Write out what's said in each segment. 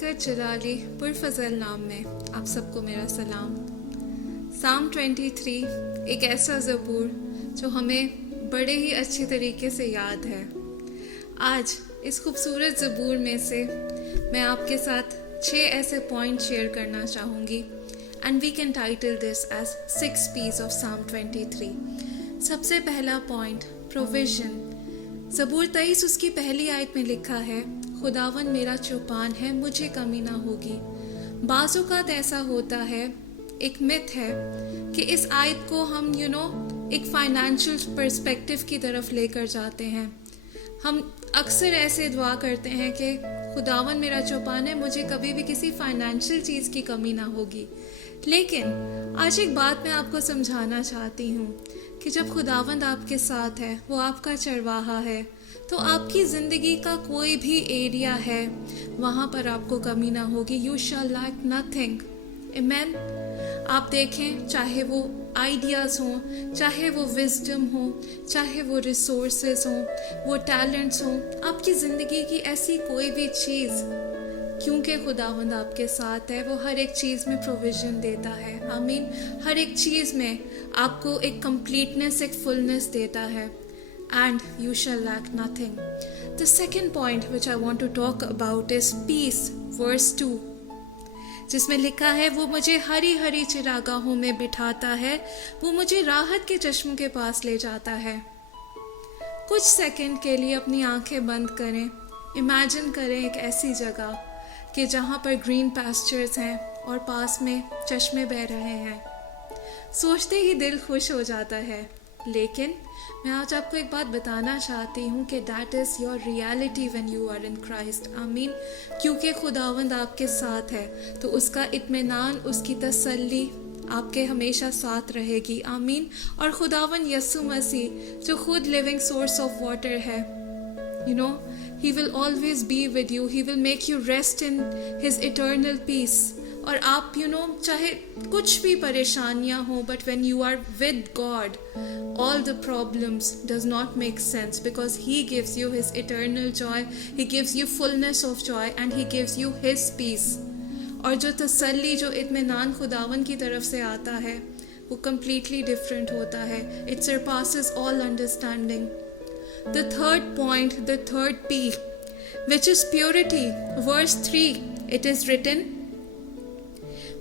बरकत जलाली पुरफजल नाम में आप सबको मेरा सलाम। साम 23 एक ऐसा ज़बूर जो हमें बड़े ही अच्छे तरीके से याद है। आज इस खूबसूरत ज़बूर में से मैं आपके साथ 6 ऐसे पॉइंट शेयर करना चाहूँगी and we can title this as 6 P's of Psalm 23। सबसे पहला पॉइंट, प्रोविज़न। ज़बूर 23 उसकी पहली आयत में लिखा है, खुदावन मेरा चौपान है, मुझे कमी ना होगी। बाज़-औक़ात ऐसा होता है, एक मिथ है कि इस आयत को हम एक फाइनेंशियल पर्सपेक्टिव की तरफ लेकर जाते हैं। हम अक्सर ऐसे दुआ करते हैं कि खुदावन मेरा चौपान है, मुझे कभी भी किसी फाइनेंशियल चीज़ की कमी ना होगी। लेकिन आज एक बात मैं आपको समझाना चाहती हूँ कि जब खुदावंद आपके साथ है, वो आपका चरवाहा है, तो आपकी ज़िंदगी का कोई भी एरिया है वहाँ पर आपको कमी ना होगी। You shall lack nothing. आमीन। आप देखें, चाहे वो आइडियाज़ हों, चाहे वो विजडम हो, चाहे वो रिसोर्सेज हों, वो टैलेंट्स हों, आपकी ज़िंदगी की ऐसी कोई भी चीज़, क्योंकि खुदावंद आपके साथ है, वो हर एक चीज़ में प्रोविज़न देता है। आमीन। हर एक चीज़ में आपको एक कंप्लीटनेस, एक फुलनेस देता है। And you shall lack nothing. The second point which I want to talk about is peace, verse 2, जिसमें लिखा है, वो मुझे हरी हरी चिरागाहों में बिठाता है, वो मुझे राहत के चश्मों के पास ले जाता है। कुछ सेकंड के लिए अपनी आंखें बंद करें, इमेजिन करें एक ऐसी जगह कि जहाँ पर ग्रीन पास्चर्स हैं और पास में चश्मे बह रहे हैं। सोचते ही दिल खुश हो जाता है। लेकिन मैं आज आपको एक बात बताना चाहती हूँ कि that is your reality when you are in Christ. आमीन। क्योंकि खुदावंद आपके साथ है तो उसका इत्मीनान, उसकी तसल्ली आपके हमेशा साथ रहेगी। आमीन। और खुदावंद यीशु मसीह जो खुद लिविंग सोर्स ऑफ वाटर है, he will always be with you, he will make you rest in his eternal peace. और आप चाहे कुछ भी परेशानियां हो, but when you are with God, all the problems does not make sense because he gives you his eternal joy, he gives you fullness of joy and he gives you his peace। और जो तसल्ली, जो इत्मीनान खुदावन की तरफ से आता है, वो completely different होता है। It surpasses all understanding। The third point, the third P, which is purity, verse 3, it is written,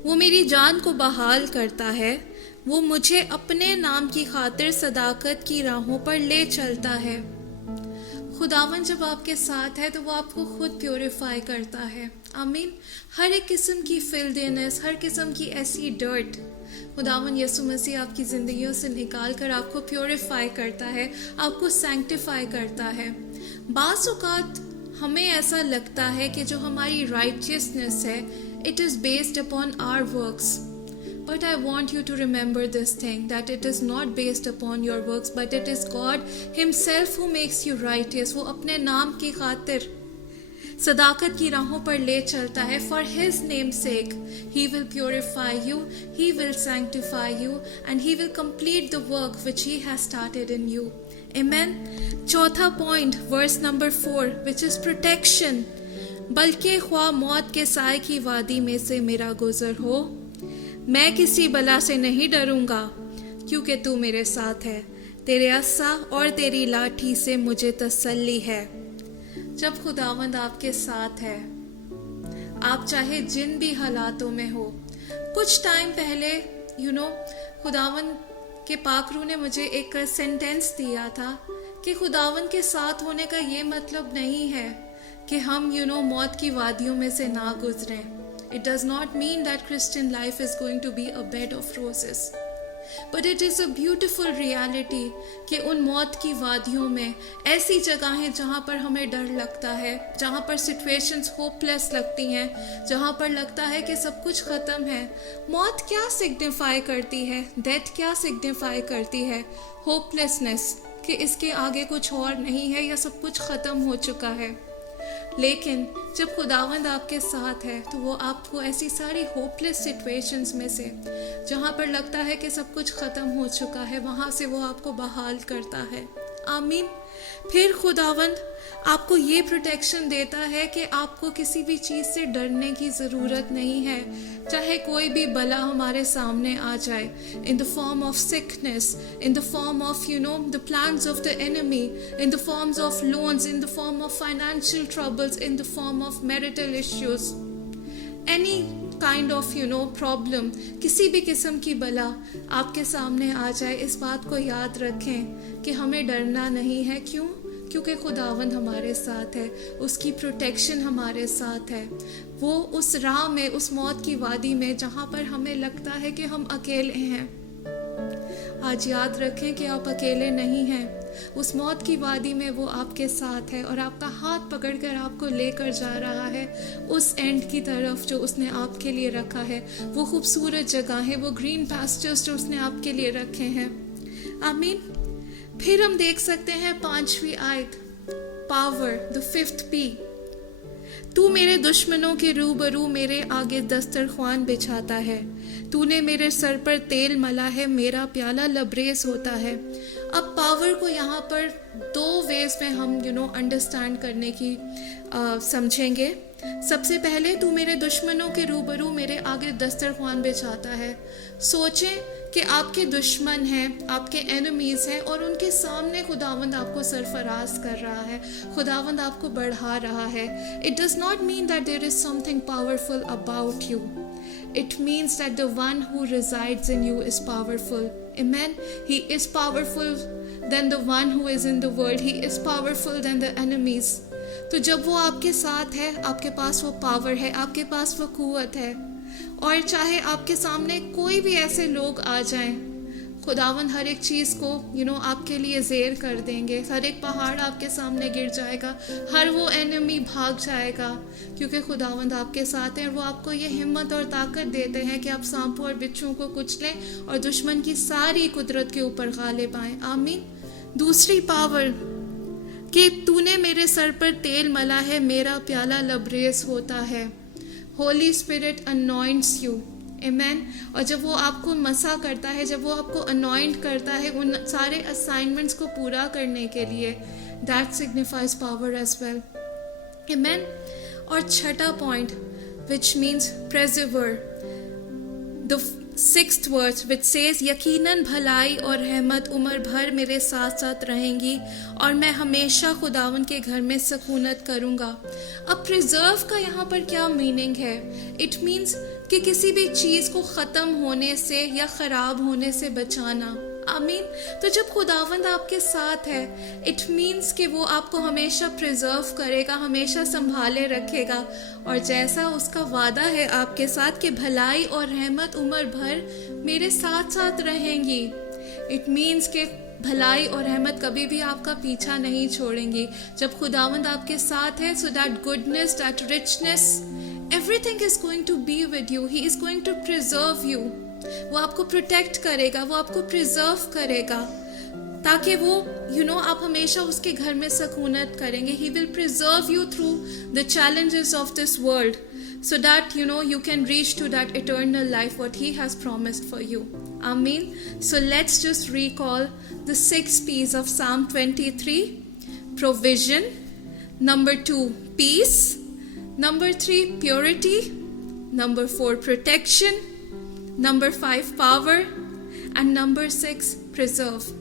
वो मेरी जान को बहाल करता है, वो मुझे अपने नाम की खातिर सदाकत की राहों पर ले चलता है। खुदावन जब आपके साथ है तो वो आपको खुद प्योरीफाई करता है। आमीन। हर एक किस्म की फिल्दीनेस, हर किस्म की ऐसी डर्ट खुदावन यीशु मसीह आपकी ज़िंदगियों से निकाल कर आपको प्योरीफाई करता है, आपको सैंक्टिफाई करता है। बाज़ औक़ात हमें ऐसा लगता है कि जो हमारी राइचियसनेस है, it is based upon our works, but I want you to remember this thing, that it is not based upon your works, but it is God himself who makes you righteous। वो अपने नाम की खातिर सदाकत की राहों पर ले चलता है। For his name's sake he will purify you, he will sanctify you and he will complete the work which he has started in you। Amen। चौथा point, verse number 4, which is protection। बल्कि ख्वाह मौत के साए की वादी में से मेरा गुजर हो, मैं किसी बला से नहीं डरूंगा, क्योंकि तू मेरे साथ है, तेरे अस्सा और तेरी लाठी से मुझे तसल्ली है। जब खुदावंद आपके साथ है, आप चाहे जिन भी हालातों में हो। कुछ टाइम पहले खुदावंद के पाकरू ने मुझे एक सेंटेंस दिया था कि खुदावंद के साथ होने का ये मतलब नहीं है कि हम मौत की वादियों में से ना गुजरें। It does not mean that Christian life is going to be a bed of roses, but it is a beautiful reality कि उन मौत की वादियों में ऐसी जगहें जहाँ पर हमें डर लगता है, जहाँ पर सिचुएशंस होपलेस लगती हैं, जहाँ पर लगता है कि सब कुछ ख़त्म है। मौत क्या सिग्निफाई करती है? डेथ क्या सिग्निफाई करती है? होपलेसनेस, कि इसके आगे कुछ और नहीं है या सब कुछ ख़त्म हो चुका है। लेकिन जब खुदावंद आपके साथ है तो वो आपको ऐसी सारी होपलेस सिचुएशंस में से, जहाँ पर लगता है कि सब कुछ ख़त्म हो चुका है, वहाँ से वो आपको बहाल करता है। आमीन। फिर खुदावंद आपको ये प्रोटेक्शन देता है कि आपको किसी भी चीज़ से डरने की ज़रूरत नहीं है, चाहे कोई भी बला हमारे सामने आ जाए, in the form of sickness, in the form of the plans of the enemy, in the forms of loans, in the form of financial troubles, in the form of marital issues, any kind of problem, किसी भी किस्म की बला आपके सामने आ जाए, इस बात को याद रखें कि हमें डरना नहीं है। क्यों? क्योंकि खुदावंद हमारे साथ है, उसकी प्रोटेक्शन हमारे साथ है। वो उस राह में, उस मौत की वादी में जहाँ पर हमें लगता है कि हम अकेले हैं, आज याद रखें कि आप अकेले नहीं हैं। उस मौत की वादी में वो आपके साथ है और आपका हाथ पकड़कर आपको लेकर जा रहा है उस एंड की तरफ जो उसने आपके लिए रखा है, वो खूबसूरत जगह है, वो ग्रीन पास्चर्स जो उसने आपके लिए रखे हैं। आमीन। फिर हम देख सकते हैं 5वीं आयत, पावर, द 5th P। तू मेरे दुश्मनों के रूबरू मेरे आगे दस्तरख्वान बिछाता है, तूने मेरे सर पर तेल मला है, मेरा प्याला लबरेज होता है। अब पावर को यहाँ पर 2 वेज में हम अंडरस्टैंड करने की समझेंगे। सबसे पहले, तू मेरे दुश्मनों के रूबरू मेरे आगे दस्तरख्वान बिछाता है। सोचें कि आपके दुश्मन हैं, आपके एनिमीज हैं और उनके सामने खुदावंद आपको सरफराज कर रहा है, खुदावंद आपको बढ़ा रहा है। It does not mean that there is something powerful about you, it means that the one who resides in you is powerful. Amen. He is powerful than the one who is in the world. He is powerful than the enemies. तो जब वो आपके साथ है, आपके पास वो power है, आपके पास वो कुव्वत है, और चाहे आपके सामने कोई भी ऐसे लोग आ जाएं, खुदावंद हर एक चीज़ को आपके लिए ज़ेर कर देंगे। हर एक पहाड़ आपके सामने गिर जाएगा, हर वो एनिमी भाग जाएगा, क्योंकि खुदावंद आपके साथ हैं और वो आपको ये हिम्मत और ताकत देते हैं कि आप सांपों और बिच्छुओं को कुचलें और दुश्मन की सारी कुदरत के ऊपर गालिब आएं। आमीन। दूसरी पावर कि तूने मेरे सर पर तेल मला है, मेरा प्याला लबरेज होता है। Holy spirit anoints you. Amen। और जब वो आपको मसा करता है, जब वो आपको अनॉइंट करता है उन सारे असाइनमेंट्स को पूरा करने के लिए, that signifies power as well. Amen। और छठा point, which means preserver, the 6th verse which says, यकीनन भलाई और रहमत उम्र भर मेरे साथ साथ रहेंगी और मैं हमेशा खुदावन के घर में सकूनत करूँगा। अब प्रिजर्व का यहाँ पर क्या मीनिंग है? इट मीन्स कि किसी भी चीज़ को ख़त्म होने से या ख़राब होने से बचाना। आमीन। तो जब खुदावंद आपके साथ है, इट मीन्स कि वो आपको हमेशा प्रिजर्व करेगा, हमेशा संभाले रखेगा, और जैसा उसका वादा है आपके साथ कि भलाई और रहमत उम्र भर मेरे साथ साथ रहेंगी। इट मीन्स कि भलाई और रहमत कभी भी आपका पीछा नहीं छोड़ेंगी। जब खुदावंद आपके साथ है, so that goodness, that richness, everything is going to be with you. He is going to preserve you. वो आपको प्रोटेक्ट करेगा, वो आपको प्रिजर्व करेगा, ताकि वो आप हमेशा उसके घर में सकूनत करेंगे। He will preserve you through the challenges of this world, so that you can reach to that eternal life what He has promised for you. Amen. So let's just recall the 6 P's of Psalm 23. Provision. Number 2, peace. Number 3, purity. Number 4, protection. Number 5, power. And number 6, preserve.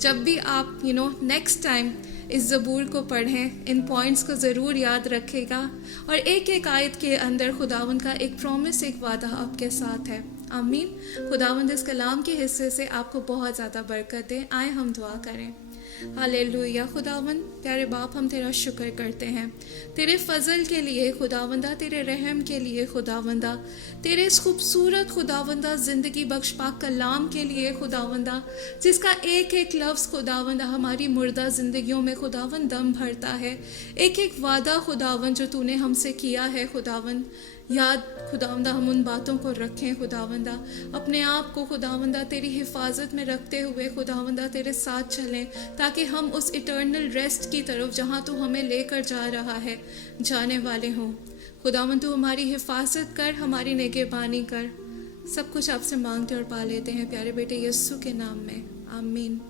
जब भी आप next time इस ज़बूर को पढ़ें, इन points को ज़रूर याद रखेगा, और एक एक आयत के अंदर खुदावंद का एक प्रॉमिस, एक वादा आपके साथ है। आमीन। खुदावंद इस कलाम के हिस्से से आपको बहुत ज़्यादा बरकत दें। आए हम दुआ करें। हालेलुया। खुदावंद प्यारे बाप, हम तेरा शुक्र करते हैं तेरे फजल के लिए खुदावंदा, तेरे रहम के लिए खुदावंदा, तेरे इस खूबसूरत खुदावंदा ज़िंदगी बख्श पाक कलाम के लिए खुदावंदा, जिसका एक एक लफ्ज़ खुदावंदा हमारी मुर्दा ज़िंदगियों में खुदावंद दम भरता है। एक एक वादा खुदावंद जो तूने हमसे किया है खुदावंद, याद खुदावंदा हम उन बातों को रखें खुदावंदा, अपने आप को खुदावंदा तेरी हिफाजत में रखते हुए खुदावंदा तेरे साथ चलें, ताकि हम उस इटर्नल रेस्ट की तरफ जहाँ तू हमें लेकर जा रहा है जाने वाले हों। खुदावंद तू हमारी हिफाजत कर, हमारी निगहबानी कर। सब कुछ आपसे मांगते और पा लेते हैं प्यारे बेटे यीशु के नाम में। आमीन।